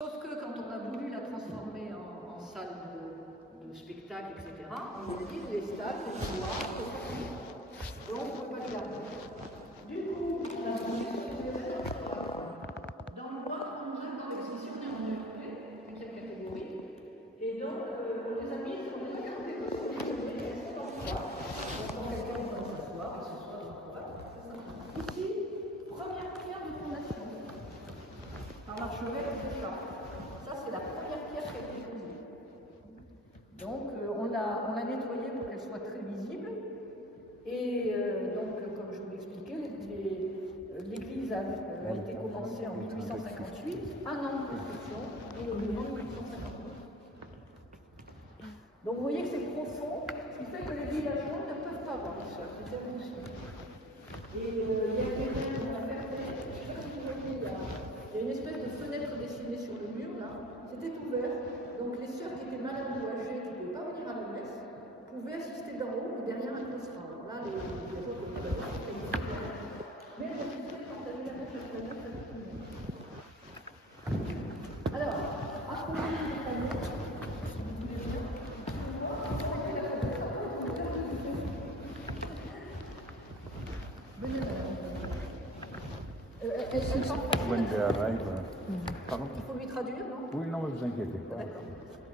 Sauf que quand on a voulu la transformer en salle de spectacle, etc., on a dit les stades, les couloirs, donc on ne peut pas les garder. Du coup, on a voulu dans le bois, on nous a dans ici, on est en EUP, 8e catégorie, et donc on les a mis, on les a gardés comme ça, mais c'est dans le bois. Donc quand quelqu'un va s'asseoir, il s'assoit dans le bois. Ici, première pierre de fondation, par l'archevêque de ça. Ça, c'est la première pierre qui a été posée. Donc, on l'a nettoyée pour qu'elle soit très visible. Et donc, comme je vous l'expliquais, l'église a été commencée en 1858, un an de construction, et au moment de 1859. Donc, vous voyez que c'est profond, ce qui fait que les villageois ne peuvent pas voir les sols, c'est aussi. Et il y a des rêves, on a fait, je sais pas si vous voyez là. Il y a une espèce de fenêtre dessinée sur le mur, là. C'était ouvert. Donc les sœurs qui étaient malades ou âgées, qui ne pouvaient pas venir à la messe, pouvaient assister d'en haut, mais derrière un claustral. Alors là, les autres étaient là, mais elles assistaient quand elles avaient la messe à la fenêtre, elles pouvaient. Alors, à propos de cette année, venez là. Pardon? Il faut lui traduire, non? Oui, non, mais vous inquiétez pas.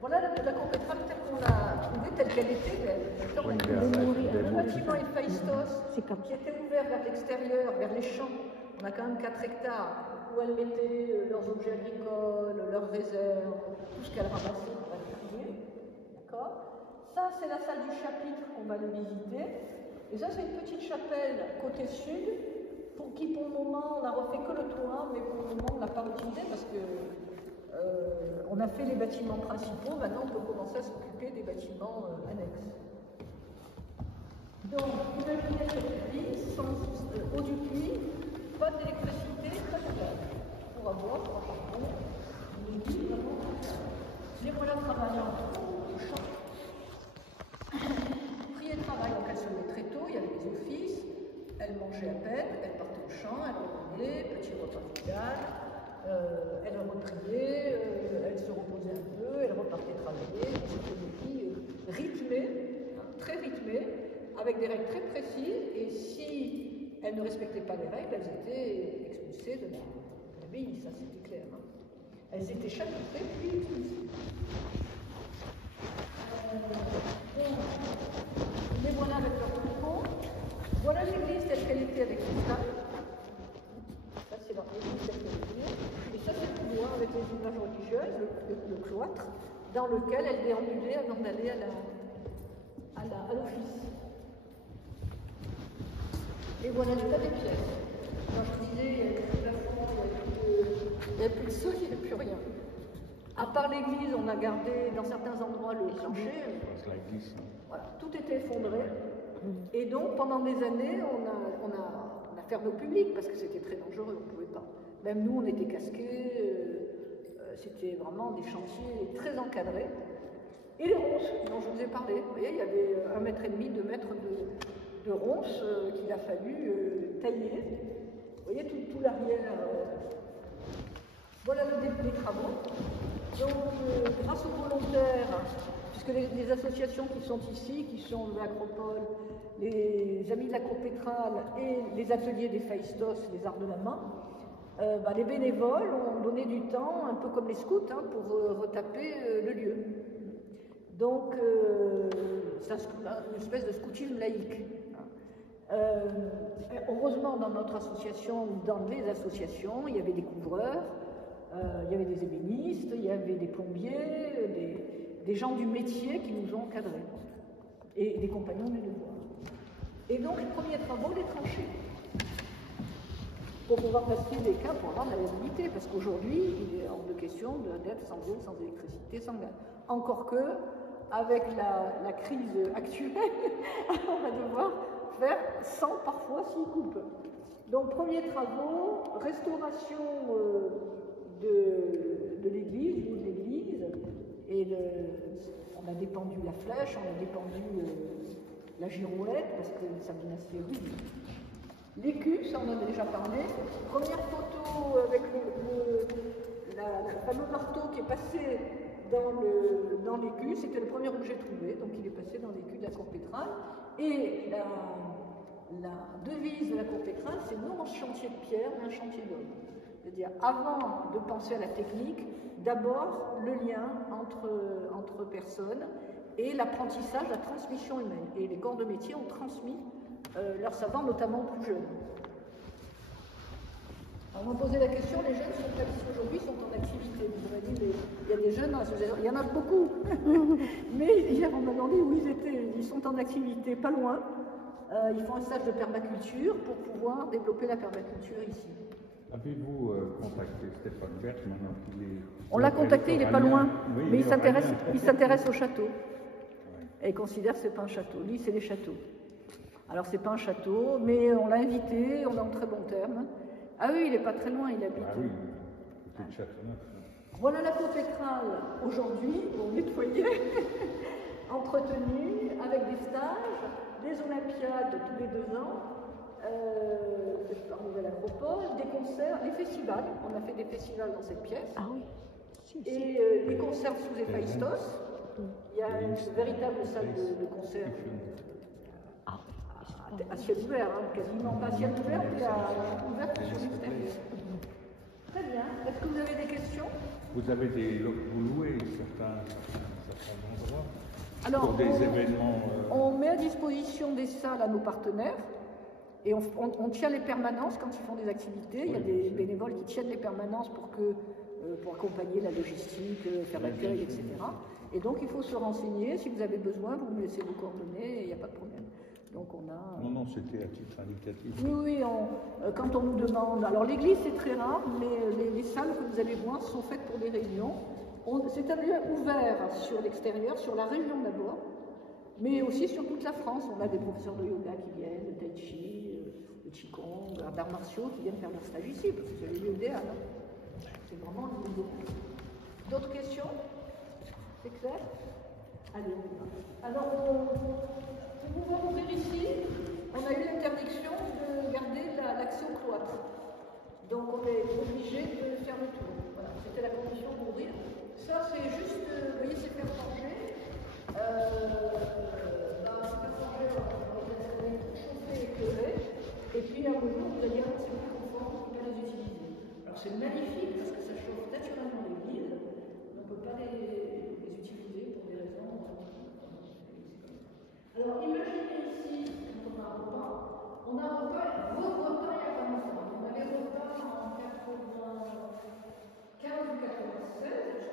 Voilà la cathédrale telle qu'on l'a trouvée, telle qu'elle était. Le bâtiment Héphaïstos, qui était ouvert vers l'extérieur, vers les champs. On a quand même 4 hectares où elles mettaient leurs objets agricoles, leurs réserves, tout ce qu'elles ramassaient pour être triées. D'accord? Ça, c'est la salle du chapitre qu'on va le visiter. Et ça, c'est une petite chapelle côté sud. Pour le moment, on n'a refait que le toit, mais pour le moment, on ne l'a pas utilisé parce que on a fait les bâtiments principaux. Maintenant, on peut commencer à s'occuper des bâtiments annexes. Donc, imaginez cette église sans eau du puits, pas d'électricité, pas de gaz. Pour avoir, une église vraiment les voilà travaillant au champ. Prier de travail, donc elle se levait très tôt, il y avait des offices. Elle mangeait à peine, elle partait au champ, elle revenait, petit repas final, elle repriait, elle se reposait un peu, elle repartait travailler. C'était une vie rythmée, très rythmée, avec des règles très précises, et si elles ne respectaient pas les règles, elles étaient expulsées de l'abbaye, ça c'était clair. Hein. Elles étaient chapitrées puis expulsées. Les voilà avec leur troupeau. Voilà l'église telle qu'elle était avec les stades. Ça, c'est l'église telle qu'elle était. Et ça, c'est le couloir avec les images religieuses, le cloître, dans lequel elle déambulait avant d'aller à l'office. Et voilà l'état des pièces. Quand je disais, il n'y a plus de sol, il n'y a plus rien. À part l'église, on a gardé dans certains endroits le plancher. Voilà, tout était effondré. Et donc, pendant des années, on a fermé au public parce que c'était très dangereux, on ne pouvait pas. Même nous, on était casqués, c'était vraiment des chantiers très encadrés. Et les ronces, dont je vous ai parlé, vous voyez, il y avait 1,5 mètre, 2 mètres de ronces qu'il a fallu tailler. Vous voyez, tout l'arrière. Voilà le début des travaux. Donc, grâce aux volontaires, puisque les associations qui sont ici, qui sont l'Acropole, les Amis de l'Acropétrale et les ateliers d'Héphaïstos, les arts de la main, les bénévoles ont donné du temps, un peu comme les scouts, hein, pour retaper le lieu. Donc, c'est une espèce de scoutisme laïque. Heureusement, dans notre association, ou dans les associations, il y avait des couvreurs, il y avait des ébénistes, il y avait des plombiers, des gens du métier qui nous ont encadrés, et des compagnons du devoir. Et donc, les premiers travaux, les tranchées, pour pouvoir passer des cas pour avoir de la viabilité, parce qu'aujourd'hui, il est hors de question d'être sans eau, sans électricité, sans gaz. Encore que, avec la crise actuelle, on va devoir faire sans parfois s'y coupe. Donc, premiers travaux, restauration de l'église, ou de l'église, et on a dépendu la flèche, on a dépendu la girouette, parce que ça venait assez rude. L'écu, ça on en a déjà parlé. Première photo avec le fameux marteau qui est passé dans l'écu, c'était le premier objet trouvé, donc il est passé dans l'écu de la cour pétrale. Et la devise de la cour pétrale, c'est non un chantier de pierre, mais un chantier d'homme. C'est-à-dire, avant de penser à la technique, d'abord le lien entre personnes et l'apprentissage, la transmission humaine. Et les corps de métier ont transmis leur savoir, notamment aux plus jeunes. Alors, on m'a posé la question, les jeunes sont ici aujourd'hui, sont en activité. On m'a dit, il y a des jeunes, il y en a beaucoup. Mais hier, on m'a demandé où ils étaient. Ils sont en activité, pas loin. Ils font un stage de permaculture pour pouvoir développer la permaculture ici. Avez-vous contacté Stéphane Berthe maintenant qu'il est... On l'a contacté, il n'est pas loin, oui, mais il s'intéresse au château. Et il considère que ce n'est pas un château. Lui, c'est les châteaux. Alors, ce n'est pas un château, mais on l'a invité, on est en très bons termes. Ah oui, il n'est pas très loin, il habite. Ah oui, côté de Châteauneuf. Voilà la cour pétrale aujourd'hui, nettoyée, entretenue, avec des stages, des olympiades tous les 2 ans, par Nouvelle Acropole, des concerts, des festivals. On a fait des festivals dans cette pièce. Ah oui. Et des concerts sous Héphaïstos. Il y a une véritable salle de concert à ciel ouvert, hein, quasiment pas à ciel ouvert, mais ouvert sur l'extérieur. Très bien. Est-ce que vous avez des questions? Vous avez vous louez certains endroits alors, pour des événements on met à disposition des salles à nos partenaires et on tient les permanences quand ils font des activités. Il y a des bénévoles qui tiennent les permanences pour accompagner la logistique, faire l'accueil, etc. Et donc il faut se renseigner. Si vous avez besoin, vous me laissez vos coordonnées et il n'y a pas de problème. Donc on a... Non, c'était à titre indicatif. Oui, quand on nous demande... Alors l'église, c'est très rare, mais les salles que vous allez voir sont faites pour des réunions. C'est un lieu ouvert sur l'extérieur, sur la région d'abord, mais aussi sur toute la France. On a des professeurs de yoga qui viennent, de tai chi, de qigong, d'arts martiaux qui viennent faire leur stage ici, parce que c'est le lieu idéal. Hein. C'est vraiment le lieu idéal. D'autres questions? C'est clair? Allez, on y va. Alors, pour pouvoir ouvrir ici, on a eu l'interdiction de garder l'accès au cloître. Donc on est obligé de faire le tour. Voilà, c'était la condition pour ouvrir. Ça, c'est juste, vous voyez, c'est faire forger. C'est faire forger, on va les chauffer, éclairer. Et puis, à un moment, vous allez dire, c'est plus confort, on peut les utiliser. Alors, c'est magnifique parce que ça chauffe naturellement l'église. On ne peut pas les utiliser pour des raisons. Alors, imaginez ici, quand on a un repas, vos repas il y a pas longtemps. On avait repas en 95 ou 96,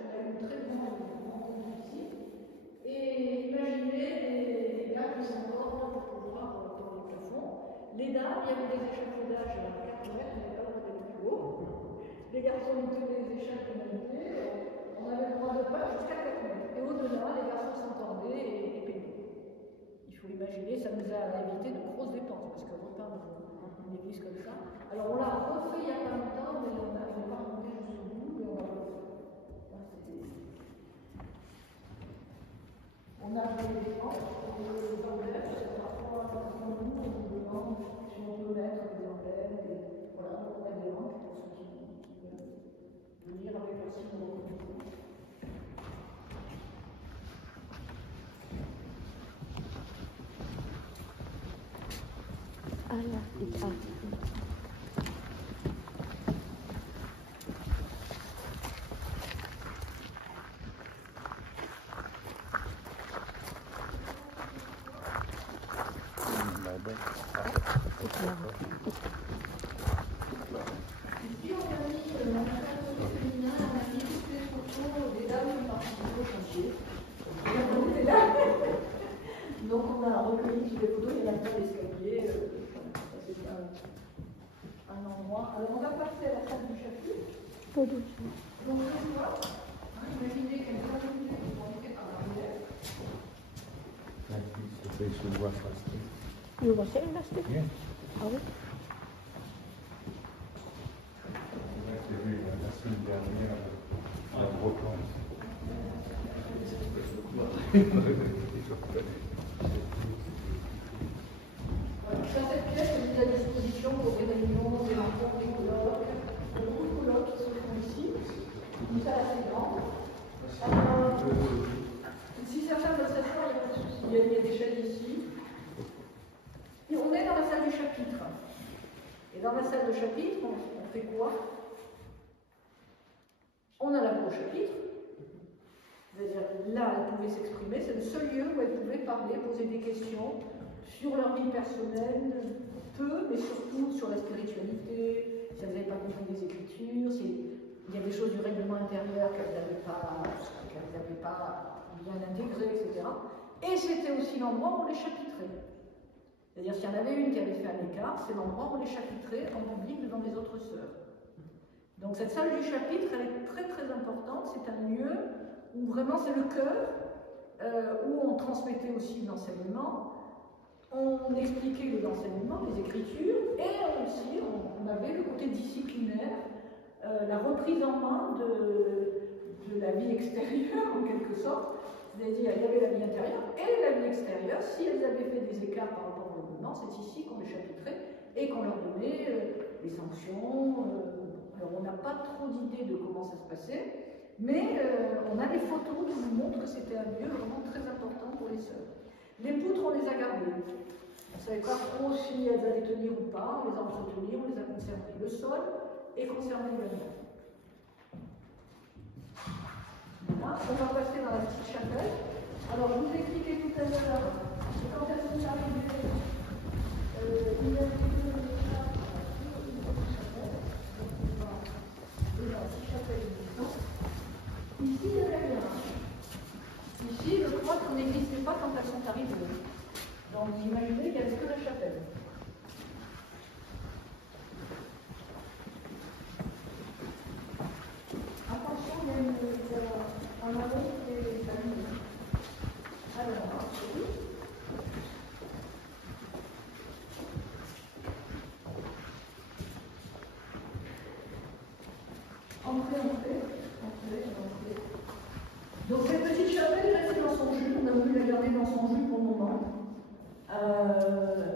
on a eu une très grande rencontre ici. Et imaginez les gars qui sont encore pour pouvoir dans le plafond. Les dames, il y avait des échafaudages à 4 mètres, mais pas le plus haut. Les garçons mettaient des échelles qu'on montait. On avait le droit de pas jusqu'à 4 mètres. Et au-delà, les garçons s'entendaient et payaient. Il faut imaginer, ça nous a évité de grosses dépenses, parce que repeindre une église comme ça. Alors on l'a refait il y a pas longtemps, mais on n'a pas remonté jusqu'au bout, mais on va le refaire. On a des dépenses, des emblèmes, parfois quand nous demande si on peut mettre des emblèmes, et voilà, on a des lampes pour ceux qui veulent venir avec leur signe de reconnaissance. Ici, on a mis dans la salle féminin, on a mis toutes les photos des dames qui participent au chantier. Donc on a recueilli toutes les photos, il y a pas d'escalier. C'est un endroit. Alors on va passer à la salle du chapitre. Donc ce soir, imaginez qu'elle est organisée pour entrer par l'arrière. You was saying last week? Yeah. Ah oui? La semaine dernière, à Brocante. Ça, cette pièce est mise à disposition pour des réunions, des rencontres, des colloques. Il y a beaucoup de colloques qui se font ici. Et dans la salle de chapitre, on fait quoi? On a la voix au chapitre. C'est-à-dire, là, elle pouvait s'exprimer, c'est le seul lieu où elle pouvait parler, poser des questions sur leur vie personnelle, peu, mais surtout sur la spiritualité, si elles n'avaient pas compris les Écritures, s'il y a des choses du règlement intérieur qu'elles n'avaient pas bien intégrées, etc. Et c'était aussi l'endroit où on les chapitrait. C'est-à-dire, s'il y en avait une qui avait fait un écart, c'est l'endroit où on les chapitrait en public devant les autres sœurs. Donc cette salle du chapitre, elle est très très importante, c'est un lieu où vraiment c'est le cœur, où on transmettait aussi l'enseignement, on expliquait les enseignements, les écritures, et aussi on avait le côté disciplinaire, la reprise en main de la vie extérieure en quelque sorte, c'est-à-dire il y avait la vie intérieure et la vie extérieure. Si elles avaient fait des écarts par rapport au règlement, c'est ici qu'on les chapitrait et qu'on leur donnait les sanctions. Alors on n'a pas trop d'idées de comment ça se passait, mais on a des photos qui nous montrent que c'était un lieu vraiment très important pour les sœurs. Les poutres, on les a gardées. On ne savait pas trop si elles allaient tenir ou pas, on les a entretenues, on les a conservées. Le sol est conservé également. Voilà, on va passer dans la petite chapelle. Alors, je vous ai expliqué tout à l'heure, quand elles sont arrivées, il y avait deux étapes sur une petite chapelle. Donc, on va de la petite chapelle du Ici, il y avait rien. Ici, le cloître n'existait pas quand elles sont arrivées. Donc, vous imaginez qu'il n'y avait que la chapelle. Attention, il y a un marron qui est allumé. Alors, oui. Entrez. Donc cette petite chapelle reste dans son jus, on a voulu la garder dans son jus pour le moment.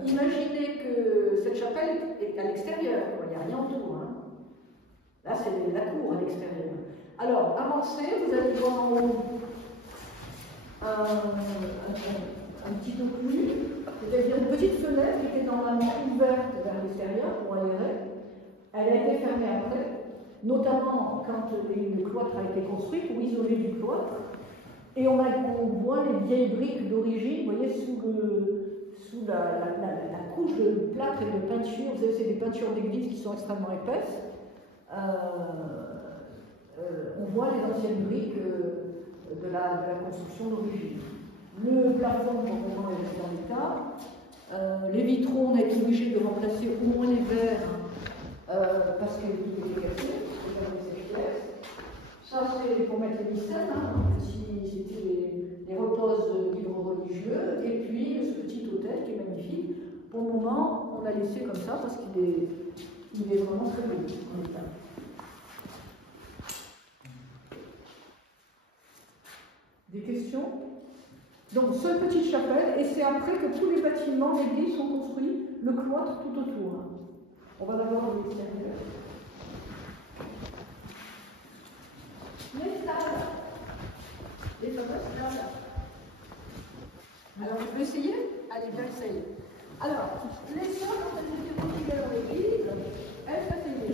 Imaginez que cette chapelle est à l'extérieur, il n'y a rien autour. Hein. Là c'est la cour à l'extérieur. Alors avancez, vous allez voir en haut un petit occlus, c'est-à-dire une petite fenêtre qui était normalement ouverte vers l'extérieur pour aérer. Elle a été fermée après. Notamment quand le cloître a été construit pour isoler du cloître. Et on voit les vieilles briques d'origine, vous voyez, sous la couche de plâtre et de peinture. Vous savez, c'est des peintures d'église qui sont extrêmement épaisses. On voit les anciennes briques de la construction d'origine. Le plafond, pour le moment, est resté en état. Les vitraux, on a été obligé de remplacer au moins les verres parce qu'ils étaient cassés. Ça, c'est pour mettre les mystères, hein. C'était les reposes livres religieux, et puis ce petit hôtel qui est magnifique. Pour le moment, on l'a laissé comme ça parce qu'il est vraiment très beau en état. Des questions? Donc, cette petite chapelle, et c'est après que tous les bâtiments d'église sont construits, le cloître tout autour. On va d'abord dans l'extérieur. Les salles, les fameuses salles. Alors, je vais essayer? Allez, bien essayer. Alors, les sœurs, quand elles étaient retirées dans l'église, elles s'asseyaient.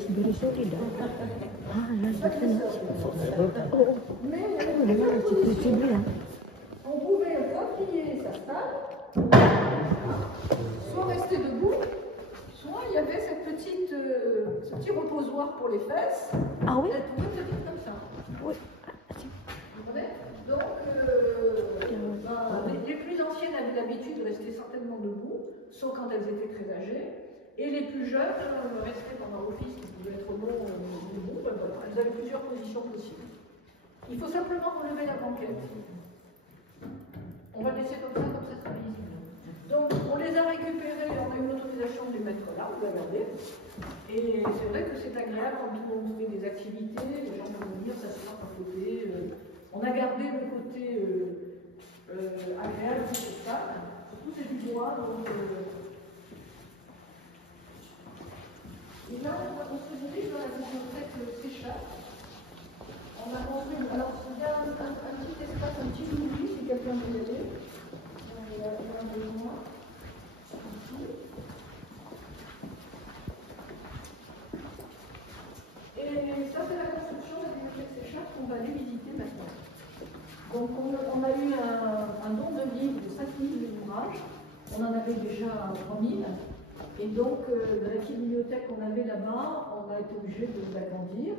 Mais il y avait une position. On pouvait replier sa salle, soit rester debout, soit il y avait ce petit reposoir pour les fesses. Ah oui? Elles pouvaient se dire comme ça. Oui. Vous comprenez? Donc, les plus anciennes avaient l'habitude de rester certainement debout, sauf quand elles étaient très âgées. Et les plus jeunes restaient pendant l'office, qui pouvait être long debout. Ben voilà, elles avaient plusieurs positions possibles. Il faut simplement relever la banquette. On va le laisser comme ça sera visible. Donc, on les a récupérés, on a eu l'autorisation de les mettre là, on va regarder. Et c'est vrai que c'est agréable quand tout le monde fait des activités, les gens peuvent venir s'asseoir à côté. On a gardé le côté agréable de cette salle, surtout c'est du bois. Donc, et là, on a construit dans la bibliothèque Séchat. On a construit. Alors, il y a un petit espace, un petit oubli, si quelqu'un veut y aller. Il y a besoin. Ici. On en avait déjà 3000. Et donc, la petite bibliothèque qu'on avait là-bas, on a été obligé de l'agrandir.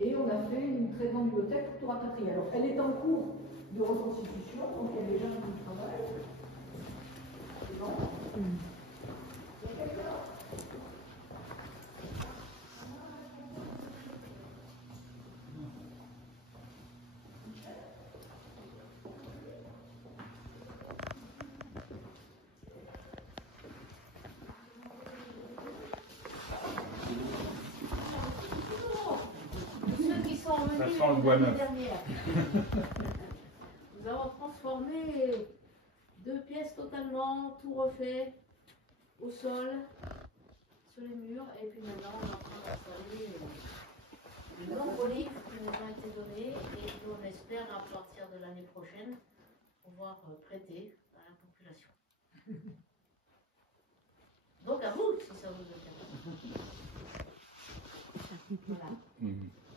Et on a fait une très grande bibliothèque pour rapatrier. Alors, elle est en cours de reconstitution, donc il y a des gens qui travaillent. C'est bon. Il y a quelqu'un là? Ceux qui sont venus Ça sent le bois l'année neuf. dernière. Nous avons transformé 2 pièces totalement, tout refait, au sol, sur les murs, et puis maintenant on est en train d'installer de nombreux livres qui nous ont été donnés et qu'on espère à partir de l'année prochaine pouvoir prêter à la population. Donc à vous, si ça vous intéresse. Voilà.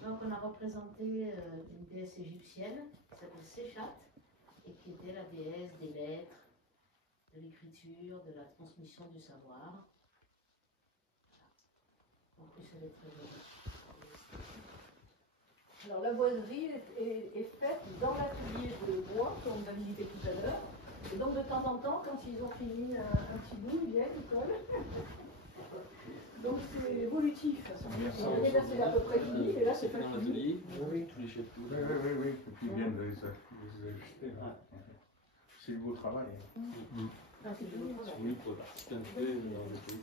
Donc on a représenté une déesse égyptienne qui s'appelle Séchat et qui était la déesse des lettres, de l'écriture, de la transmission du savoir. En plus elle est très jolie. Alors, la boiserie est faite dans l'atelier de bois qu'on a visité tout à l'heure. Et donc, de temps en temps, quand ils ont fini un petit bout, ils viennent, ils collent. Donc, c'est évolutif. Et là, c'est à peu près fini, et là, c'est pas fini. Oui, tous les chefs. Oui. Et puis bien de les ajuster. Hein. C'est le beau travail. Ah, c'est joli. Oui, pour participer un petit peu dans le pays.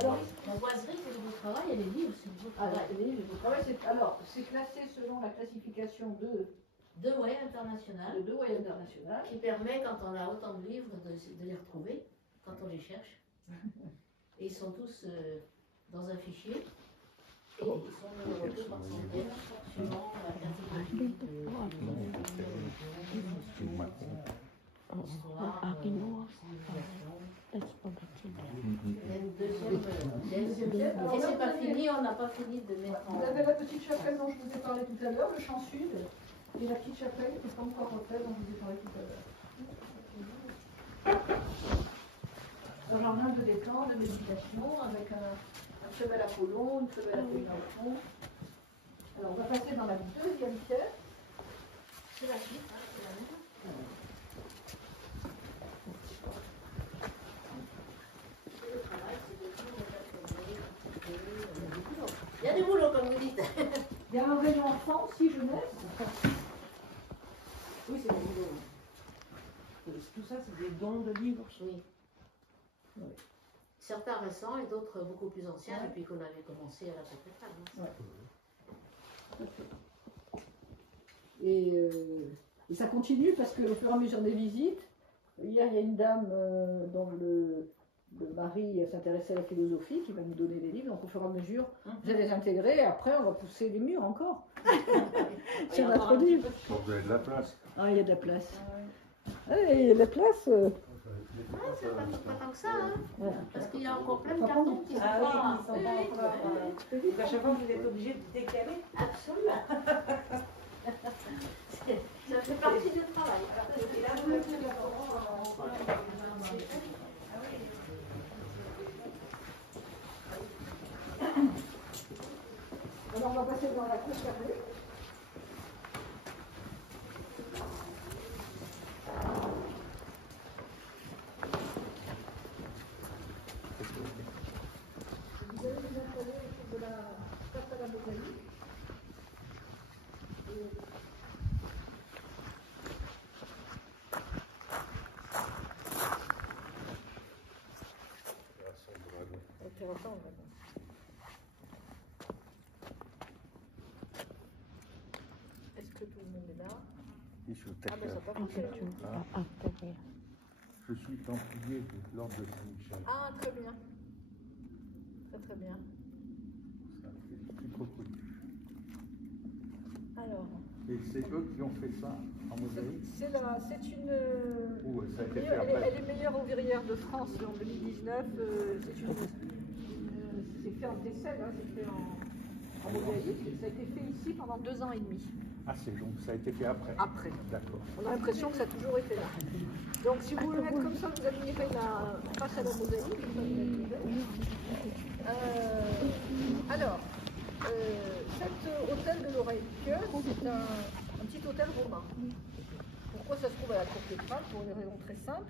Alors, La boiserie, c'est le beau travail, et les livres, c'est le beau alors, travail. le travail, c'est classé selon la classification de De Way international, 2 Way international. qui permet, quand on a autant de livres, de les retrouver, quand on les cherche. Et ils sont tous dans un fichier. Et ils sont numérotés par centaines, suivant la catégorie histoire, civilisation. Et c'est pas fini, on n'a pas fini de mettre en... Vous avez la petite chapelle dont je vous ai parlé tout à l'heure, le champ sud, et la petite chapelle qui n'est pas encore refaite dont je vous ai parlé tout à l'heure. Un jardin de détente, de méditation, avec un cheval Apollon, une cheval Athéna au fond. Alors on va passer dans la deuxième pièce. C'est la suite, hein, c'est la même. Et le travail, c'est de tout répertorier, du boulot. Il y a du boulot, comme vous dites. Il y a un rayon enfant, 6 jeunesse. Oui, c'est des boulot. Tout ça, c'est des dons de livres. Oui. Oui. Certains récents et d'autres beaucoup plus anciens, et puis qu'on avait commencé à la secrétaire. Et ça continue parce qu'au fur et à mesure des visites, hier il y a une dame dont le mari s'intéressait à la philosophie qui va nous donner des livres, donc au fur et à mesure vous allez les intégrer, et après on va pousser les murs encore. Si on a trop de livres. Vous avez de la place. Ah, il y a de la place. Ah, il y a de la place. C'est pas tant que ça, hein, Voilà. parce qu'il y a encore plein de cartons qui sont Ah pas... oui, ils sont pas encore. Donc à chaque fois, vous êtes obligé de décaler. Absolument. Ça fait partie du travail. Et là, vous mettez la Alors on va passer dans la conservée. Vous allez vous installer autour de la place à la botanique. Intéressant, vraiment. Est-ce que tout le monde est là? Il faut Ah ben ça n'a pas fonctionné. Je suis templier de l'ordre de Saint-Michel. Ah, très bien. Très très bien. Ça fait plus trop connu. Alors, Et c'est eux qui ont fait ça en mosaïque. c'est une... Ou ça a été fait elle après. est meilleure ouvrière de France en 2019. C'est fait en décès, hein, c'est fait en mosaïque. Ça a été fait ici pendant 2 ans et demi. Ah, c'est donc ça a été fait après. Après. D'accord. On a l'impression que ça a toujours été là. Donc si vous le mettez comme ça, vous admirez la face à la mosaïque. Alors, cet hôtel de l'oreille pieuse, c'est un petit hôtel romain. Pourquoi ça se trouve à la cour pétrale? Pour une raison très simple.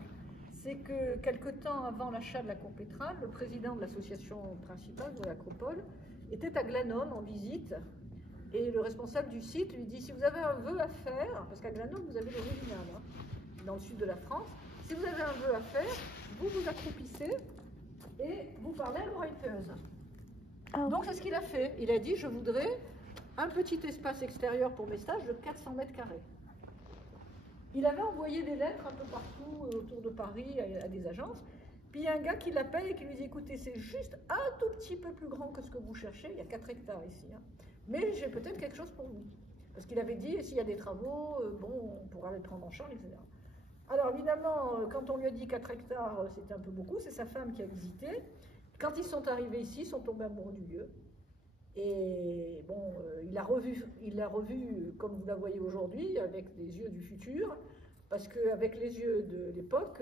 C'est que quelque temps avant l'achat de la cour pétrale, le président de l'association principale de l'Acropole était à Glanum en visite. Et le responsable du site lui dit, si vous avez un vœu à faire, parce qu'à Glanum, vous avez l'original, hein, dans le sud de la France, si vous avez un vœu à faire, vous vous accroupissez et vous parlez à l'oreille pieuse. Donc c'est ce qu'il a fait. Il a dit, je voudrais un petit espace extérieur pour mes stages de 400 mètres carrés. Il avait envoyé des lettres un peu partout autour de Paris à des agences. Puis il y a un gars qui l'appelle et qui lui dit, écoutez, c'est juste un tout petit peu plus grand que ce que vous cherchez. Il y a 4 hectares ici. Hein. Mais j'ai peut-être quelque chose pour vous. Parce qu'il avait dit, s'il y a des travaux, bon, on pourra les prendre en charge, etc. Alors évidemment, quand on lui a dit 4 hectares, c'était un peu beaucoup. C'est sa femme qui a visité. Quand ils sont arrivés ici, ils sont tombés amoureux du lieu. Et bon, il l'a revu comme vous la voyez aujourd'hui, avec les yeux du futur, parce qu'avec les yeux de l'époque,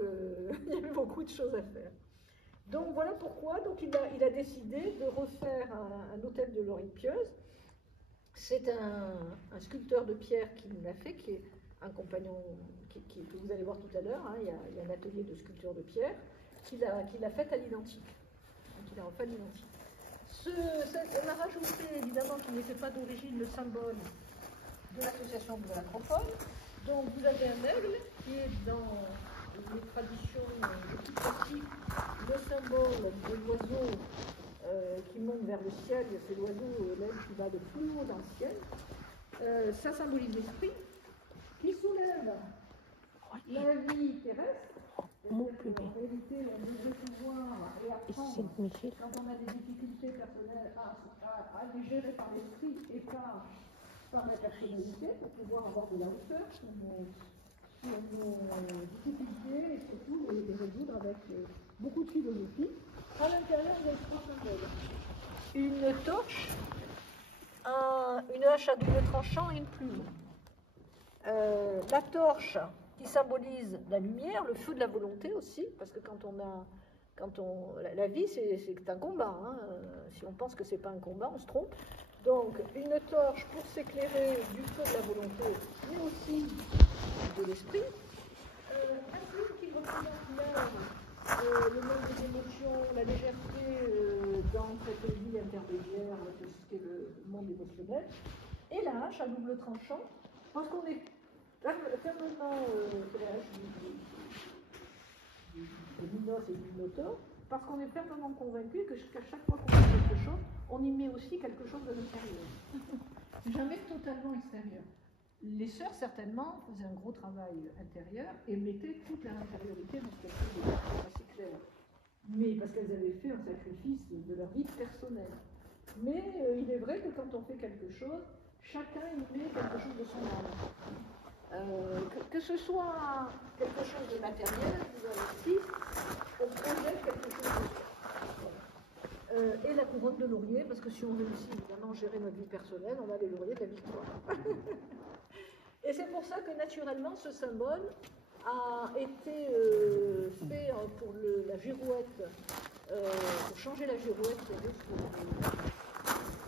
il y avait beaucoup de choses à faire. Donc voilà pourquoi donc il a décidé de refaire un hôtel de l'oreille pieuse. C'est un sculpteur de pierre qui l'a fait, qui est un compagnon que vous allez voir tout à l'heure. Hein, il y a un atelier de sculpture de pierre qu'il a fait à l'identique. Donc il a refait à l'identique. On a rajouté évidemment qu'il n'était pas d'origine le symbole de l'association de l'Acropole. Donc vous avez un aigle qui est dans les traditions les plus classiques, le symbole de l'oiseau qui monte vers le ciel. C'est l'oiseau, l'aigle qui va de plus haut dans le ciel. Ça symbolise l'esprit qui soulève la vie terrestre. En réalité, on devrait pouvoir et apprendre, quand on a des difficultés personnelles, à les gérer par l'esprit et par la personnalité, pour pouvoir avoir de la hauteur sur nos difficultés et surtout les résoudre avec beaucoup de philosophie. À l'intérieur, vous avez 3 symboles. Une torche, une hache à double tranchant et une plume. La torche qui symbolise la lumière, le feu de la volonté aussi, parce que la vie c'est un combat. Hein. Si on pense que c'est pas un combat, on se trompe. Donc une torche pour s'éclairer du feu de la volonté, mais aussi de l'esprit. Un plume qui représente l'air, le monde des émotions, la légèreté dans cette vie intermédiaire, c'est ce qu'est le monde émotionnel. Et la hache à double tranchant, parce qu'on est fermement, c'est la hache du Minos et du Minotaure, parce qu'on est fermement convaincu qu'à chaque fois qu'on fait quelque chose, on y met aussi quelque chose de l'intérieur. Jamais totalement extérieur. Les sœurs, certainement, faisaient un gros travail intérieur et mettaient toute leur intériorité dans ce qu'elles faisaient, c'est assez clair. Mais parce qu'elles avaient fait un sacrifice de leur vie personnelle. Mais il est vrai que quand on fait quelque chose, chacun y met quelque chose de son âme. Que ce soit quelque chose de matériel, vous avez ici, on projette quelque chose de soi. Et la couronne de laurier, parce que si on réussit évidemment à gérer notre vie personnelle, on a les lauriers de la victoire. Et c'est pour ça que naturellement ce symbole a été fait pour la girouette, pour changer la girouette qui avait sur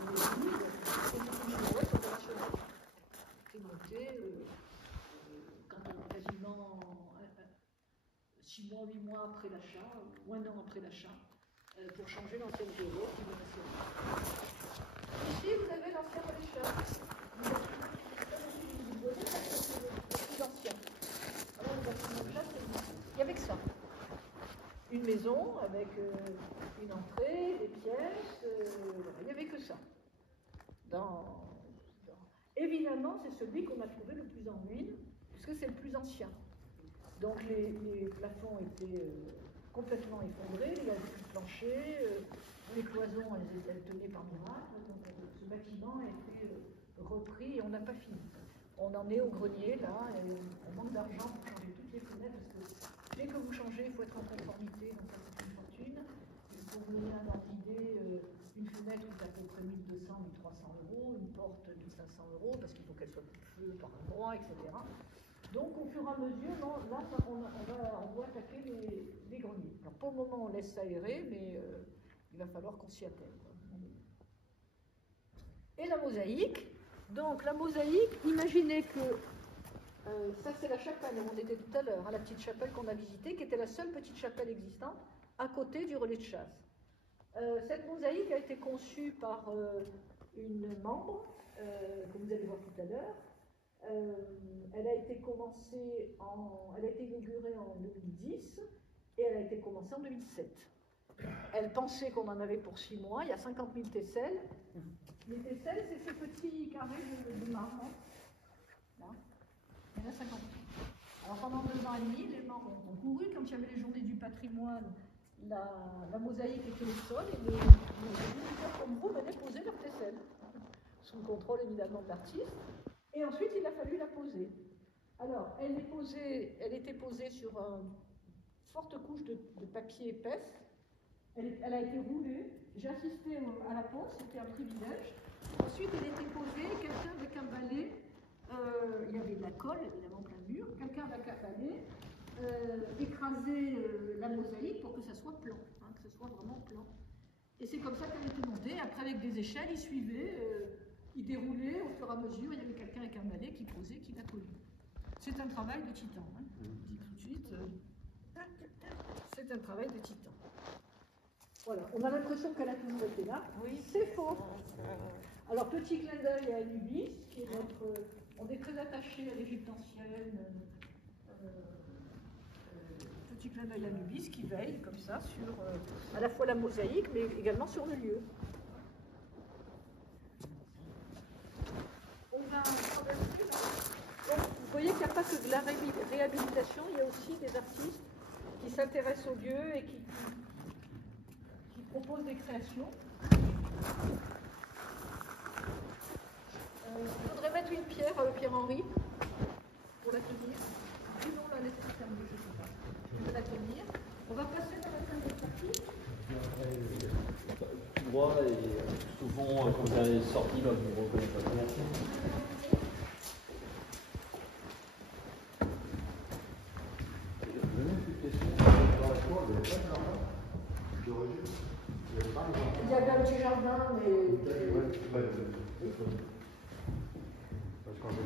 l'église, c'est une girouette opérationnelle. C'est monté quasiment 6 mois, 8 mois après l'achat, ou 1 an après l'achat, pour changer l'ancienne girouette qui venait. Ici vous avez l'ancien maréchal. Plus ancien. Alors, il n'y avait que ça. Une maison avec une entrée, des pièces, il n'y avait que ça. Évidemment, c'est celui qu'on a trouvé le plus en ruine, puisque c'est le plus ancien. Donc les plafonds étaient complètement effondrés, il n'y avait plus de plancher, les cloisons, elles tenaient par miracle. Donc ce bâtiment a été repris et on n'a pas fini. On en est au grenier là, et on manque d'argent pour changer toutes les fenêtres, parce que dès que vous changez, il faut être en conformité, donc ça coûte une fortune. Et pour vous donner un ordre d'idée, une fenêtre coûte à peu près 1200, 1300 euros, une porte 1500 euros, parce qu'il faut qu'elle soit peu par endroits, etc. Donc au fur et à mesure, non, là, on doit attaquer les greniers. Alors pour le moment, on laisse s'aérer, mais il va falloir qu'on s'y attelle. Et la mosaïque. Donc la mosaïque, imaginez que ça c'est la chapelle où on était tout à l'heure, hein, la petite chapelle qu'on a visitée, qui était la seule petite chapelle existante à côté du relais de chasse. Cette mosaïque a été conçue par une membre que vous allez voir tout à l'heure. Elle a été inaugurée en 2010 et elle a été commencée en 2007. Elle pensait qu'on en avait pour 6 mois. Il y a 50 000 tesselles. Les tesselles, c'est ces petits carrés de marbre. Là. Il y en a 50 000. Alors pendant 2 ans et demi, les membres ont couru. Quand il y avait les journées du patrimoine, la mosaïque était au sol et les visiteurs comme vous venaient poser leurs tesselles. Sous le contrôle évidemment de l'artiste. Et ensuite, il a fallu la poser. Alors, elle était posée sur une forte couche de papier épaisse. Elle a été roulée. J'ai assisté à la pose, c'était un privilège. Ensuite, elle était posée, quelqu'un avec un balai, il y avait de la colle, évidemment, plein de mur, quelqu'un avec un balai écrasait la mosaïque pour que ça soit plan, hein, que ce soit vraiment plan. Et c'est comme ça qu'elle était montée. Après, avec des échelles, il suivait, il déroulait au fur et à mesure. Il y avait quelqu'un avec un balai qui posait, qui la collait. C'est un travail de titan. Hein. Je vous dis tout de suite, c'est un travail de titan. Voilà, on a l'impression qu'elle a toujours été là. Oui, c'est faux. Alors, petit clin d'œil à Anubis, qui est notre. On est très attaché à l'Égypte ancienne. Petit clin d'œil à Anubis qui veille comme ça sur à la fois la mosaïque, mais également sur le lieu. On va traverser là. Donc, vous voyez qu'il n'y a pas que de la réhabilitation, il y a aussi des artistes qui s'intéressent au lieu et qui proposent des créations. Je voudrais mettre une pierre, Pierre-Henri, pour la tenir. Sinon, la laisser terminer, je ne sais pas. Je vais la tenir. On va passer dans la salle de pratique. Tout droit et souvent, quand vous avez sorti, là, vous ne reconnaissez pas. Merci. Il y avait un petit jardin, mais.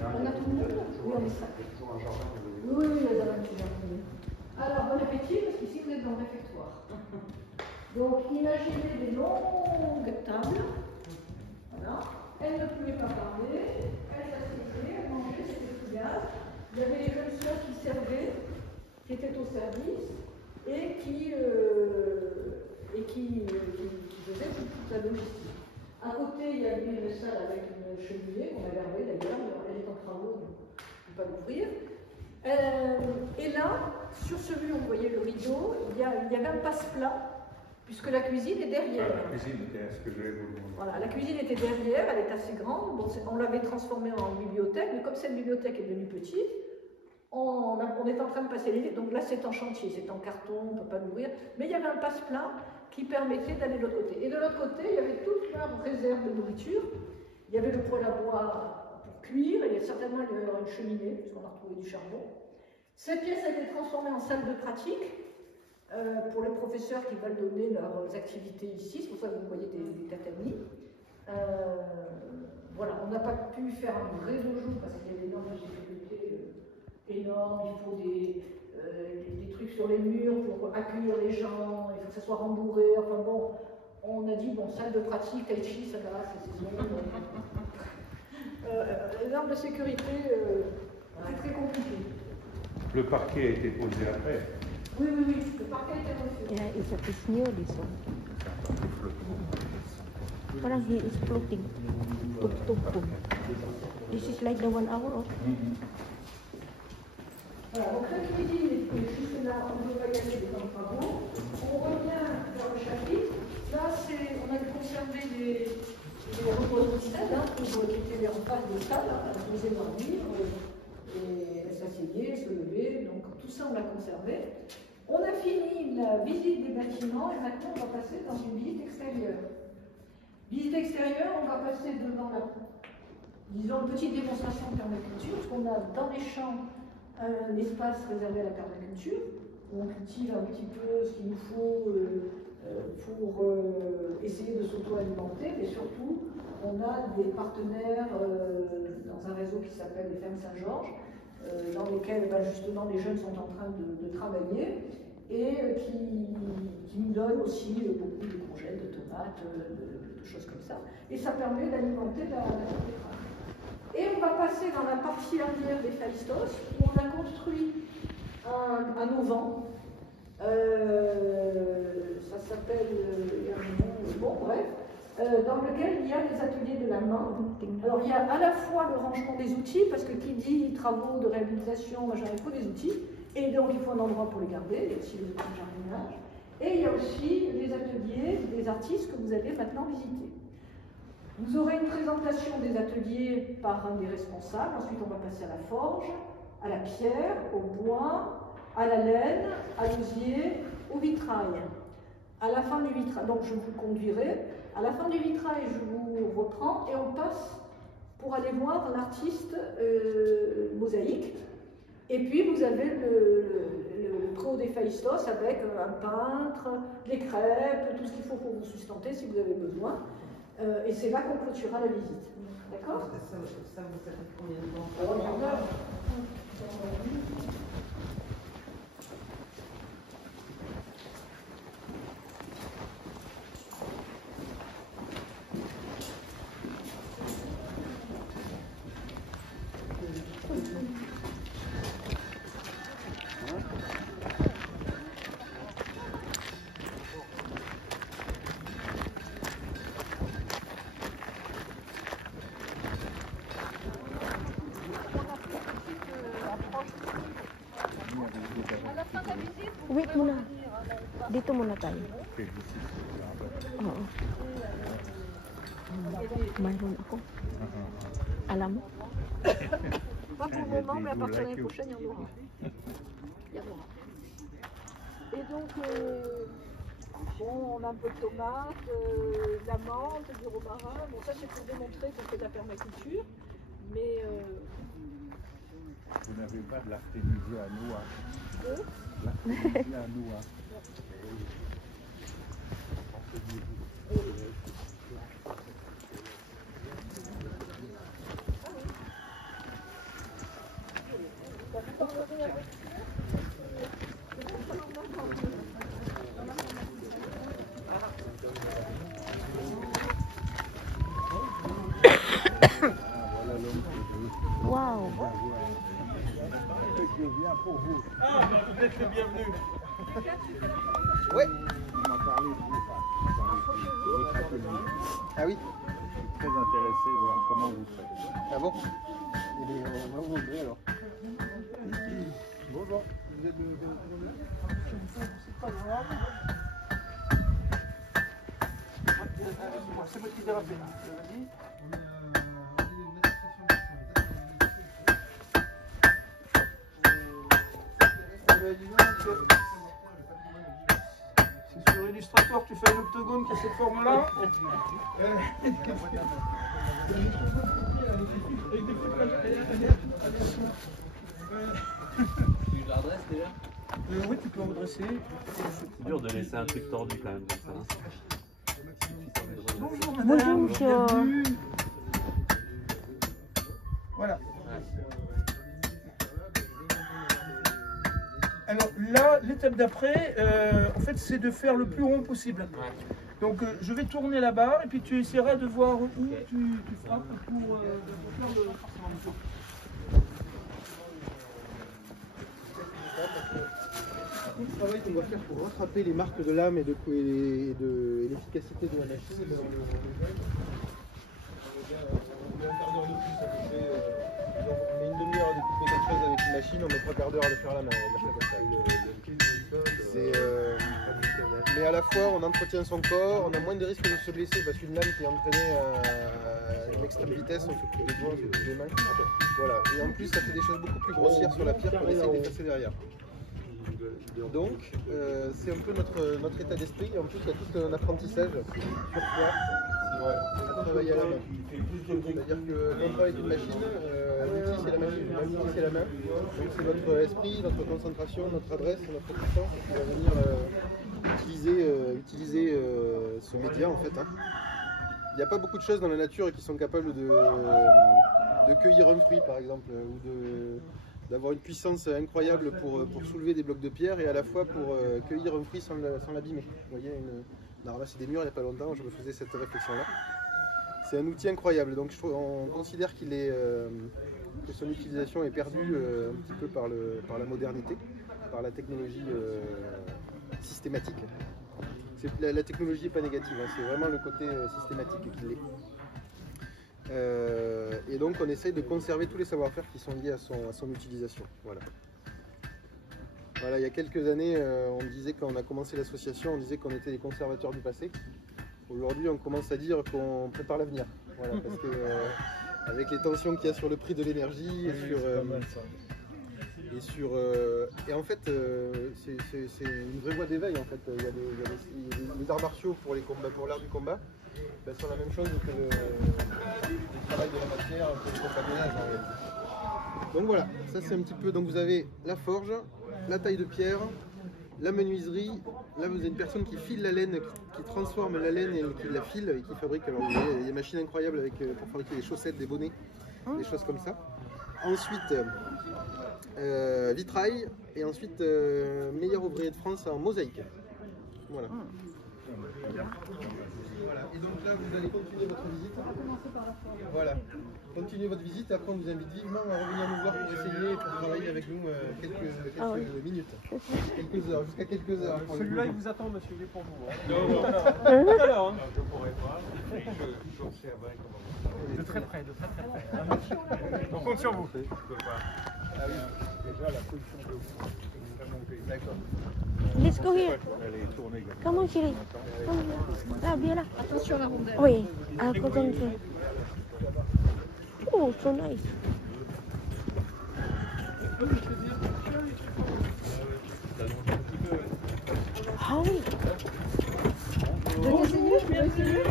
On a tout le monde. Oui, on est ça. Oui, il y a un petit jardin. Alors, bon appétit, parce qu'ici vous êtes dans le réfectoire. Donc, imaginez des longues tables. Voilà. Elle ne pouvait pas parler, elle s'asseyait, elle mangeait, c'était tout gaz. Il y avait les jeunes sœurs qui servaient, qui étaient au service, et qui faisaient toute la logistique. À côté, il y avait une salle avec une cheminée qu'on a gardée d'ailleurs, elle est en travaux, donc je ne peux pas l'ouvrir. Et là, sur ce mur, vous voyez le rideau, il y avait un passe-plat, puisque la cuisine est derrière. La cuisine était ce que je vais vous demander. Voilà, la cuisine était derrière, elle est assez grande. Bon, on l'avait transformée en bibliothèque, mais comme cette bibliothèque est devenue petite, on est en train de passer les livres. Donc là, c'est en chantier, c'est en carton, on ne peut pas l'ouvrir. Mais il y avait un passe-plat qui permettait d'aller de l'autre côté. Et de l'autre côté, il y avait toute la réserve de nourriture. Il y avait le poêle à bois pour cuire, et il y a certainement une cheminée, puisqu'on a retrouvé du charbon. Cette pièce a été transformée en salle de pratique pour les professeurs qui veulent donner leurs activités ici. C'est pour ça que vous voyez des tatamis. Voilà, on n'a pas pu faire un vrai dojo parce qu'il y a des normes de sécurité énormes. Il faut des trucs sur les murs pour accueillir les gens. Il faut que ça soit rembourré. Enfin bon, on a dit, bon, salle de pratique, tai chi, ça va, c'est bon. Les normes de sécurité, c'est très compliqué. Le parquet a été posé après. Oui, le parquet a été refait. Yeah, it's new this one. Parang he is floating. Tuk-tuk. This is like the 1 hour. Voilà, donc la cuisine est juste là, on ne veut pas y aller dans le travaux. On revient vers le chapitre. Là, on a conservé les reproductions qui étaient en face des salles, on posait leurs livres, et s'asseyaient, se levaient, donc tout ça on l'a conservé. On a fini la visite des bâtiments et maintenant on va passer dans une visite extérieure. Visite extérieure, on va passer devant disons, une petite démonstration de permaculture, parce qu'on a dans les champs un espace réservé à la permaculture, où on cultive un petit peu ce qu'il nous faut pour essayer de s'auto-alimenter, mais surtout, on a des partenaires dans un réseau qui s'appelle les Fermes Saint-Georges, dans lesquels justement les jeunes sont en train de travailler et qui nous donnent aussi beaucoup de courgettes, de tomates, de choses comme ça. Et ça permet d'alimenter la betterave. Et on va passer dans la partie arrière des Phaistos, où on a construit un auvent. Ça s'appelle, bon bref, dans lequel il y a des ateliers de la main. Alors il y a à la fois le rangement des outils, parce que qui dit travaux de réhabilitation, il faut des outils, et donc il faut un endroit pour les garder, il y a aussi les outils de jardinage, et il y a aussi les ateliers des artistes que vous allez maintenant visiter. Vous aurez une présentation des ateliers par un des responsables, ensuite on va passer à la forge, à la pierre, au bois, à la laine, à l'osier, au vitrail. À la fin du vitrail, donc je vous conduirai, à la fin du vitrail je vous reprends et on passe pour aller voir l'artiste mosaïque. Et puis vous avez le préau des Phaistos avec un peintre, des crêpes, tout ce qu'il faut pour vous sustenter si vous avez besoin. Et c'est là qu'on clôturera la visite. D'accord? Ça vous fait combien de temps? Wait muna. Dito muna tayo. Oo. Mayroon ako. Alam mo? Pas pour le moment, mais à partir de l'année prochaine, il y en aura. Et donc, bon, on a un peu de tomates, de la menthe, du romarin. Bon, ça, c'est pour démontrer qu'on fait de la permaculture. Mais vous n'avez pas de l'artémisia à noix. L'artémisia à noix. Wow. Je viens pour vous. Ah, vous êtes les bienvenus. Oui. On m'a parlé de votre atelier. Ah oui. Je suis très intéressé de voir comment vous faites. Ah bon? Eh bien, on va vous montrer alors. Bonjour. Vous êtes de C'est pas grave. C'est moi qui l'ai rappelé. Vas-y. C'est sur Illustrator que tu fais un octogone qui a cette forme-là. Tu la redresses déjà? Oui, tu peux redresser. C'est dur de laisser un truc tordu quand même comme ça. Bonjour Bonjour, madame. monsieur. Bienvenue. Voilà. Alors là, l'étape d'après, en fait, c'est de faire le plus rond possible. Donc je vais tourner la barre et puis tu essaieras de voir où tu frappes pour faire le... Le travail qu'on doit faire pour rattraper les marques de lame et de l'efficacité de la machine. On met un quart d'heure de plus à couper. On met une demi-heure de couper quelque chose avec une machine, on met 3 quarts d'heure à le faire à la main. Mais à la fois, on entretient son corps, on a moins de risques de se blesser parce qu'une lame qui est entraînée à une extrême vitesse, on se coupe les doigts, on se coupe les mains. Voilà. Et en plus, ça fait des choses beaucoup plus grossières sur la pierre pour essayer d'effacer derrière. Donc, c'est un peu notre état d'esprit. En plus, il y a tout un apprentissage sur soi. travailler à la main. C'est-à-dire que quand on travaille avec une machine, l'outil c'est la machine, l'outil c'est la main. Donc c'est notre esprit, notre concentration, notre adresse, notre puissance qui va venir utiliser ce média en fait. Hein. Il n'y a pas beaucoup de choses dans la nature qui sont capables de cueillir un fruit par exemple, ou d'avoir une puissance incroyable pour soulever des blocs de pierre et à la fois pour cueillir un fruit sans l'abîmer. Vous voyez, on a ramassé des murs il n'y a pas longtemps, je me faisais cette réflexion-là. C'est un outil incroyable, donc on considère que son utilisation est perdue un petit peu par la modernité, par la technologie systématique. La technologie n'est pas négative, hein, c'est vraiment le côté systématique qui l'est. Et donc on essaye de conserver tous les savoir-faire qui sont liés à son utilisation. Voilà. Voilà, il y a quelques années, on disait quand on a commencé l'association, on disait qu'on était les conservateurs du passé. Aujourd'hui, on commence à dire qu'on prépare l'avenir. Voilà, parce que avec les tensions qu'il y a sur le prix de l'énergie et en fait, c'est une vraie voie d'éveil. En fait, il y a les arts martiaux pour les combats, pour l'art du combat. Ben, c'est la même chose que le travail de la matière, que le compagnonnage. Donc voilà, ça c'est un petit peu. Donc vous avez la forge, la taille de pierre, la menuiserie. Là vous avez une personne qui file la laine, qui transforme la laine et qui la file et qui fabrique. Alors vous voyez, il y a des machines incroyables pour fabriquer des chaussettes, des bonnets, des choses comme ça. Ensuite vitrail et ensuite meilleur ouvrier de France en mosaïque. Voilà. Voilà. Et donc là vous allez continuer votre visite. Voilà. Continuez votre visite, après on vous invite vivement à revenir nous voir pour essayer et pour travailler avec nous quelques minutes. Quelques heures, jusqu'à quelques heures. Celui-là il vous attend monsieur, il est pour vous. Hein. Non, Tout à l'heure. Je pourrais pas, j'observerai comment. de très près. On compte sur vous. Je peux pas. Ah oui, déjà la position de vous est extrêmement montée. D'accord. Let's go here. Elle est tournée. Come on, chérie. Là, viens là. Attention à la rondelle. Oui, à côté de toi. Oh, so nice. Ah oui. Je vais essayer, je vais essayer.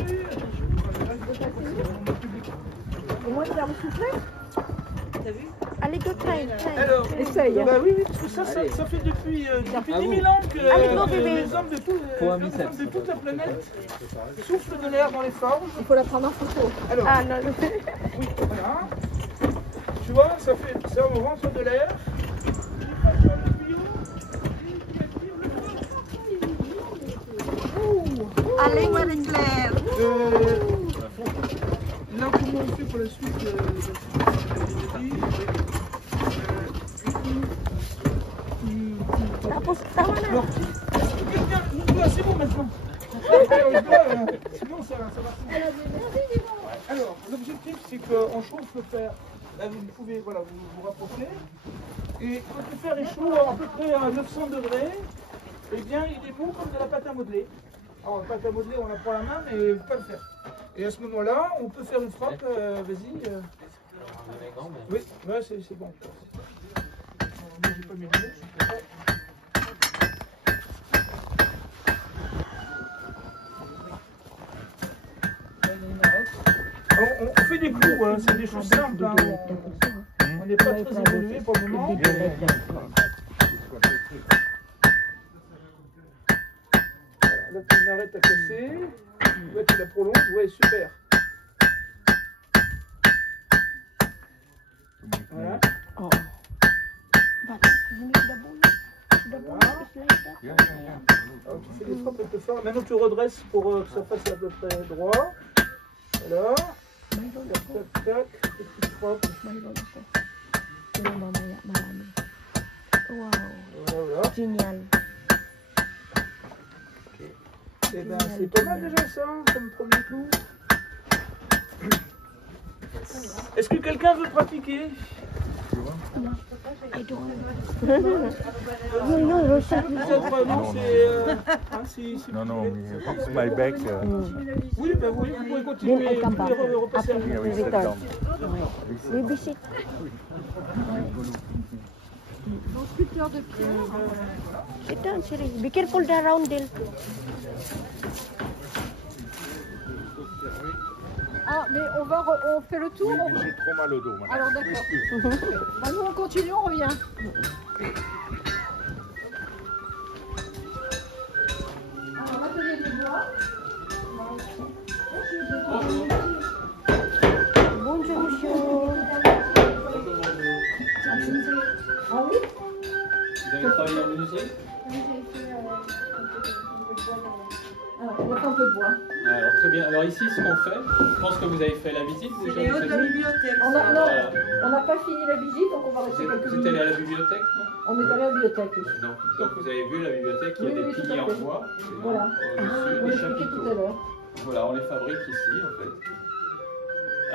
Au moins, il a soufflé. T'as vu? Allez, go try. Alors, Essaye. bah oui, parce que ça fait depuis 10 000 ans que les hommes de toute la planète soufflent de l'air dans les forges. Il faut la prendre en photo. Alors, Ah non, oui, voilà. Tu vois, ça on rentre de l'air. Allez, Marie-Claire. Là, comment on fait pour la suite Alors, c'est bon maintenant. Sinon, ça va. Alors, l'objectif, c'est qu'on chauffe le fer. Là, vous pouvez vous rapprocher. Et quand le fer est chaud, à peu près à 900 degrés, eh bien, il est mou comme de la pâte à modeler. Alors, la pâte à modeler, on la prend à la main, mais pas le faire. Et à ce moment-là, on peut faire une frappe. Vas-y. Oui, ouais, c'est bon. Moi, j'ai pas mes lunettes. On fait des coups, hein, c'est des choses simples. Hein. On n'est pas très évolué pour le moment. Là, tu l'arrêtes à casser. Là, tu la prolonges. Ouais, super. Voilà. Oh. Alors, tu fais des frappes un peu fort. Maintenant, tu redresses pour que ça fasse à peu près droit. Voilà. Tac, tac. Petite frappe. Wow. Voilà. Génial. Eh ben, c'est pas mal déjà ça, comme premier coup. Est-ce que quelqu'un veut pratiquer? Non, ça. Non, it's my back. Oui, ben oui, vous pouvez continuer. Vous pouvez repasser à Yeah, we sit down. We visit. Donc, sculpteur de pierre. Sit down, chérie. Be careful the roundel. Ah, mais on fait le tour. Oui, mais j'ai trop mal au dos. Madame. Alors d'accord. Bah, nous on continue, on revient. Alors l'atelier du bois. Bonjour, monsieur. Ah oui. Vous avez travaillé en menuiserie? Alors, on va faire un peu de bois. Alors très bien. Alors ici, ce qu'on fait, je pense que vous avez fait la visite déjà. C'est les hauts de la bibliothèque. Non, Voilà. on n'a pas fini la visite, donc on va rester quelques Vous êtes allé minutes. à la bibliothèque, non? On est allé à la bibliothèque, oui. Donc vous avez vu la bibliothèque, il y a Oui, des oui, tout à piliers en fait. bois. Voilà. Au-dessus, On des l'expliquait tout à chapiteaux. l'heure. Voilà, on les fabrique ici en fait.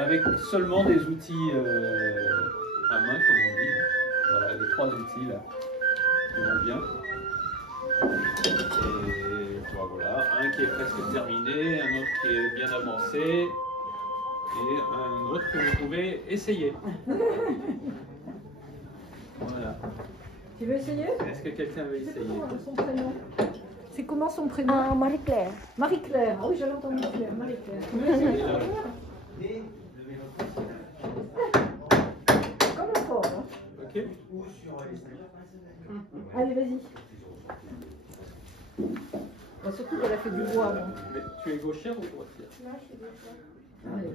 Avec seulement des outils à main, comme on dit. Voilà, les 3 outils là qui vont bien. Et voilà, un qui est presque terminé, un autre qui est bien avancé et un autre que vous pouvez essayer. Voilà. Tu veux essayer? Est-ce que quelqu'un veut C'est essayer? comment son prénom? C'est comment son prénom? Ah, Marie-Claire. Marie-Claire. Ah oui, j'avais entendu Claire. Marie-Claire. Tu veux essayer? Comme la forme. Hein. Ok. Allez, vas-y. Bah, surtout qu'elle a fait du bois. Bon. Mais tu es gauchère ou droitière? Allez.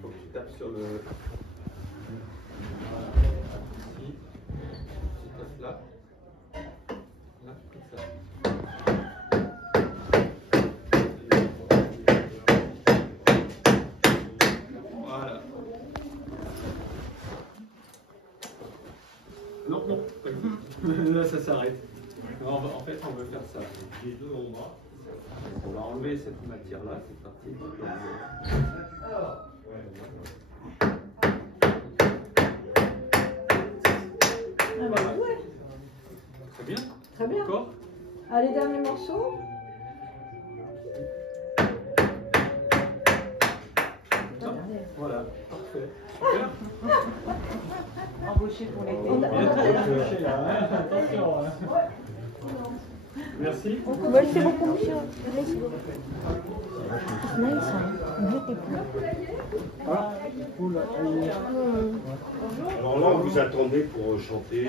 Faut que tu tapes sur le. Voilà. Ici. Tu tapes là. Là, comme ça. Voilà. Non, non, pas du tout. Là, ça s'arrête. En fait, on veut faire ça. Les deux endroits. On va enlever cette matière-là, cette partie. Voilà. Très bien. Très bien. Encore. Allez, dernier morceau. Voilà. Parfait. Super. Embauché pour l'été. On a- Bien touché, là, hein. Attention. Hein. Merci. Merci beaucoup, monsieur. It's nice, hein? Beautiful. Alors là, vous attendez pour chanter,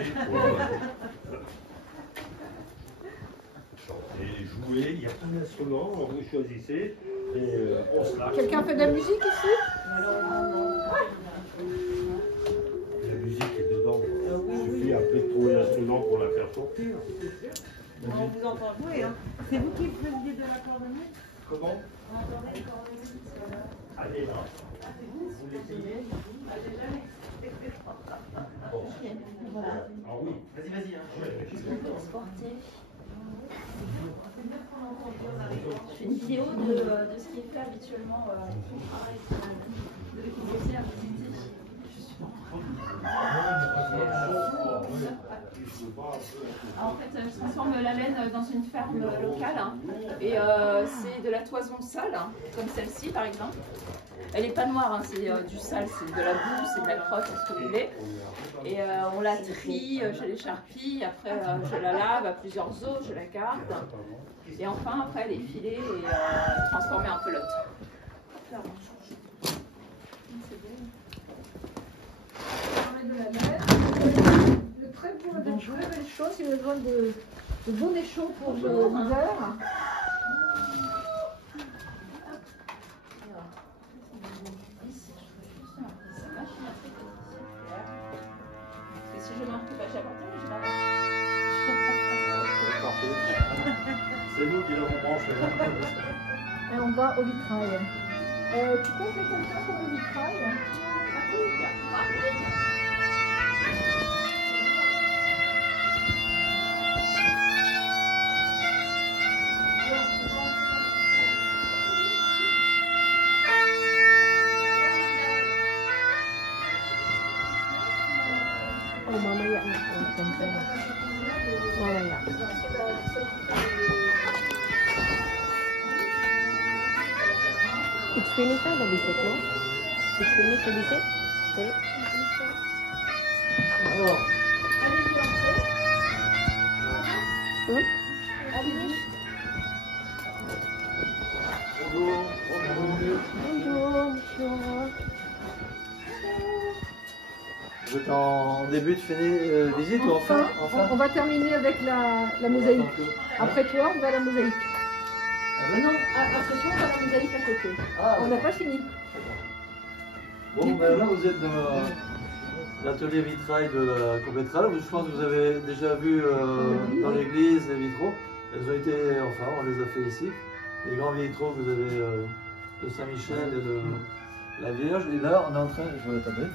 chanter, jouer. Il y a plein d'instruments, alors vous choisissez et on se lâche. Quelqu'un fait de la musique ici? La musique est dedans. Il suffit après de trouver l'instrument pour la faire sortir. On vous entend jouer. Hein. C'est vous qui faisiez de l'accordéon? Comment? Allez là. Vous l'essayez? Bon. Ah oui. Vas-y. Je fais une vidéo de ce qui est fait habituellement au travail de l'économie à visiter. En fait, je transforme la laine dans une ferme locale et c'est de la toison sale, comme celle-ci par exemple. Elle n'est pas noire, hein, c'est du sale, c'est de la boue, c'est de la crotte, ce que vous voulez. Et on la trie, je l'écharpille, après je la lave à plusieurs eaux, je la garde. Et enfin, après, elle est filée et transformée en pelote. Le très beau, de très belles choses, il a besoin de bonnets chauds pour l'hiver. Si je marque pas, j'ai apporté, mais je l'ai C'est nous qui l'avons branché. Et on va au vitrail. Tu comptes quelqu'un pour le vitrail? Oh, mamaya na. Mamaya. It's finished now, the visit, no? It's finished the visit? Okay. Alors, allez-y, entrez. Hmm? Allez-y. Bonjour. Bonjour, monsieur. Vous êtes en début de visite ou enfin On va terminer avec la mosaïque. Après toi, on va à la mosaïque. Ah ben non. Après toi, on va à la mosaïque à côté. Ah, On n'a pas fini. Bon, ben là vous êtes dans l'atelier vitrail de la cathédrale. Je pense que vous avez déjà vu dans l'église les vitraux. Elles ont été, enfin on les a fait ici. Les grands vitraux, vous avez le Saint-Michel et la Vierge. Et là on est en train, je vais la taper,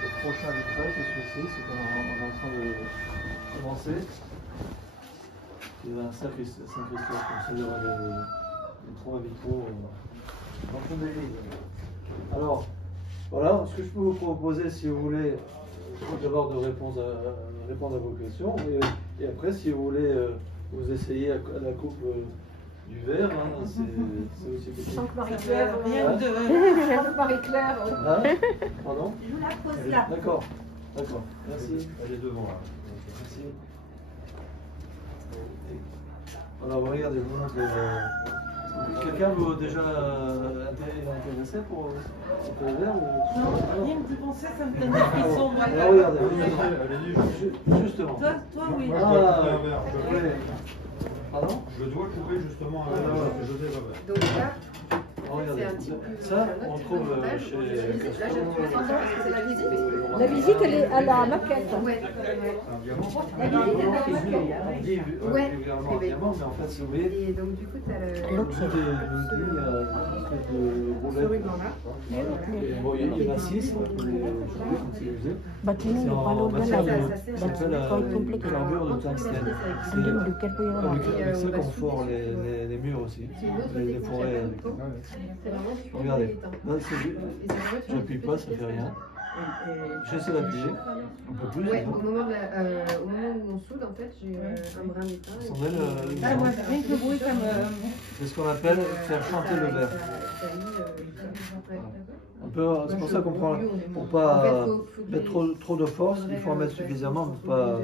le prochain vitrail, c'est celui-ci, c'est qu'on est en train de commencer. C'est un Saint-Christophe, comme ça il y aura les 3 vitraux dans le fond de l'église. Alors, voilà, ce que je peux vous proposer, si vous voulez, d'abord de répondre à vos questions, et après, si vous voulez vous essayer à la coupe du verre, hein, c'est aussi possible. Sans que Marie-Claire. Rien de. Sans que Marie-Claire. Hein? Pardon? Je vous la pose là. D'accord, d'accord, merci. Elle est devant là. Merci. Alors, regardez, vous montrez. Quelqu'un vous déjà intéressé pour le verre ou... Non, rien que d'y penser, ça me donne des frissons. Moi, Alors, regardez, justement. Toi, oui. Ah, oui. Pardon? Je dois couper justement un verre parce que je n'ai pas verre. Donc là, Regardez, c'est un petit peu. ça, on trouve chez Là, j'ai trouvé ça parce que c'est la visite. La La visite, elle est à la maquette. La Ouais. visite, elle est à la maquette. On dit vulgairement un diamant, mais en fait, si vous voyez, Et donc, du coup, tu as le. tout est il y a une espèce de Ce roulette. ruban-là. Et bon, il y en a 6, on peut les utiliser. But you know, C'est the en palo matière dala, de, ça s'appelle quite complicated. l'armure de tungstène. And then you can put your Avec own. ça qu'on fore les murs aussi, les forêts. C'est vraiment du Regardez, militant. là, j'appuie pas, ça fait rien. J'essaie d'appuyer, un peu plus. Ouais, hein. au moment où on soude, en fait, j'ai un brin d'étain. Ça s'en est, Ah, moi, rien que le bruit, ça me. c'est ce qu'on appelle faire chanter le verre. C'est pour ça qu'on prend, pour pas mettre trop de force, il faut en mettre suffisamment pour pas.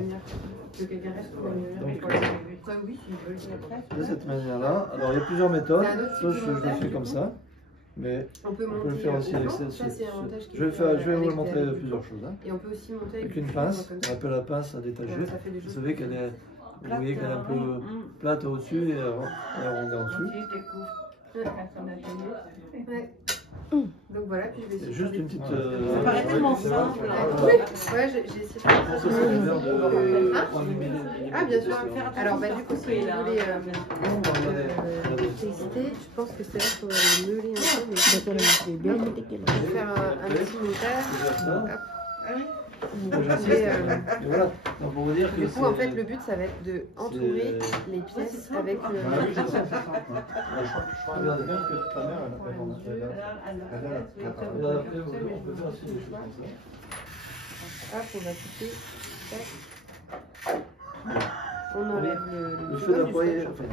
De cette manière-là, alors il y a plusieurs méthodes, soit je le fais comme ça, mais on peut le faire aussi avec je vais vous montrer plusieurs choses. Hein. Et on peut aussi monter Avec une pince, on appelle la pince à détacher. Vous savez qu'elle est, vous voyez qu'elle est un peu plate au-dessus et arrondie en dessous. Ouais. Donc voilà, puis je vais C'est juste une petite. Ça paraît tellement simple. Ouais, j'ai essayé de faire ça. Ça, c'est le verre de Hein 3000 ml. Ah, bien sûr. Alors, bah, du coup, si vous voulez tester, je pense que c'est là qu'il faut meuler un peu. Mais je vais faire un petit montage. Hop. Ah oui. Et voilà, donc pour vous dire que Du coup, en fait, le but, ça va être de entourer les pièces avec le. Je regarde bien que ta mère, après, on peut faire aussi des choses comme ça. Hop, on va couper. Tac. On enlève le fait d'appuyer, enfin,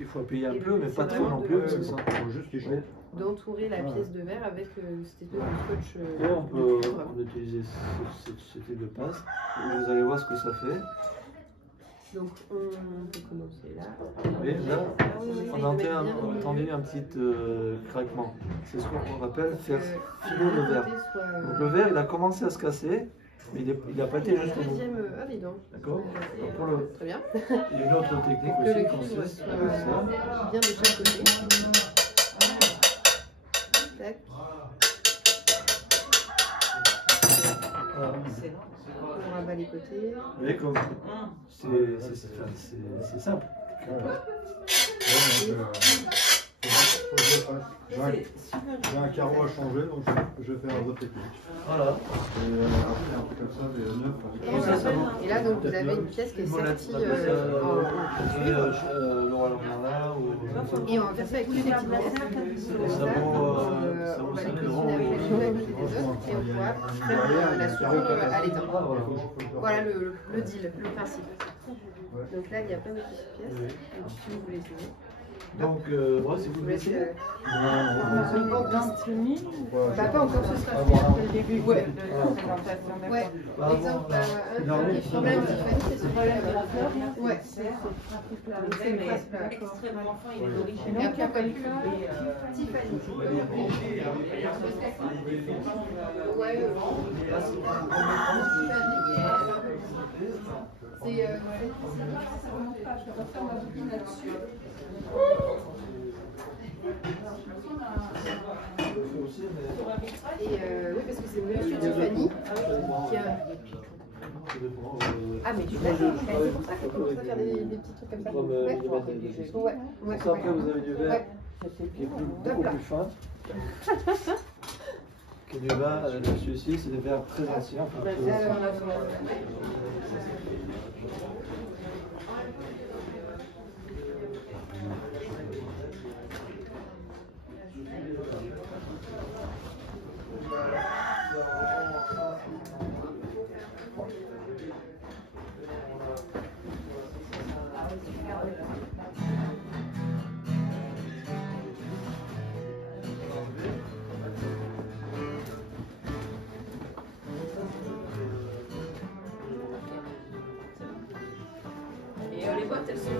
il faut appuyer un peu, mais pas trop non plus, parce que ça faut juste qu'il chauffe. D'entourer la pièce de verre avec cette espèce de scotch. Et on peut utiliser ce type de pince, et vous allez voir ce que ça fait. Donc on peut commencer là. Et là, on a entendu un petit craquement. C'est ce qu'on appelle faire filer le verre. Donc le verre, il a commencé à se casser, mais il n'a pas été juste au bout. Ah, dis donc. D'accord. Très bien. Il y a une autre technique Que aussi le qu'on cuivre sait. soit bien de chaque côté. Tac. On rabat les côtés. Vous voyez comme c'est simple. J'ai un carreau à changer, donc je vais faire un autre technique. Voilà. Après, un truc comme ça, des 9. Et là, donc, vous avez une pièce qui est sortie et on va faire ça avec toutes ces petites pièces. Ça On va les cuisiner après les unes à côté des autres et on pourra faire la soudure à l'étain. Voilà le deal, le principe. Donc là, il y a plein de petites pièces. Donc, si vous voulez essayer. Donc, ouais, si vous laissez. Bah, pas encore, ce sera fait le début de la présentation. Ouais, par exemple, un des problèmes Tiffany, c'est ce problème de la fleur. Ouais, c'est Extrêmement fin, il est d'origine. et après, après, Tiffany. Ouais, c'est ça remonte pas, je vais refaire ma bobine là-dessus. Et oui, parce que c'est Monsieur Tiffany qui a. Ah, mais tu l'as fait, c'est pour ça que tu commences à faire des petits trucs comme ça. Ouais, ouais. Ça, après, vous avez du verre qui est beaucoup plus fin. Que du vin, celui-ci, c'est des verres très anciens. Et les bottes, elles sont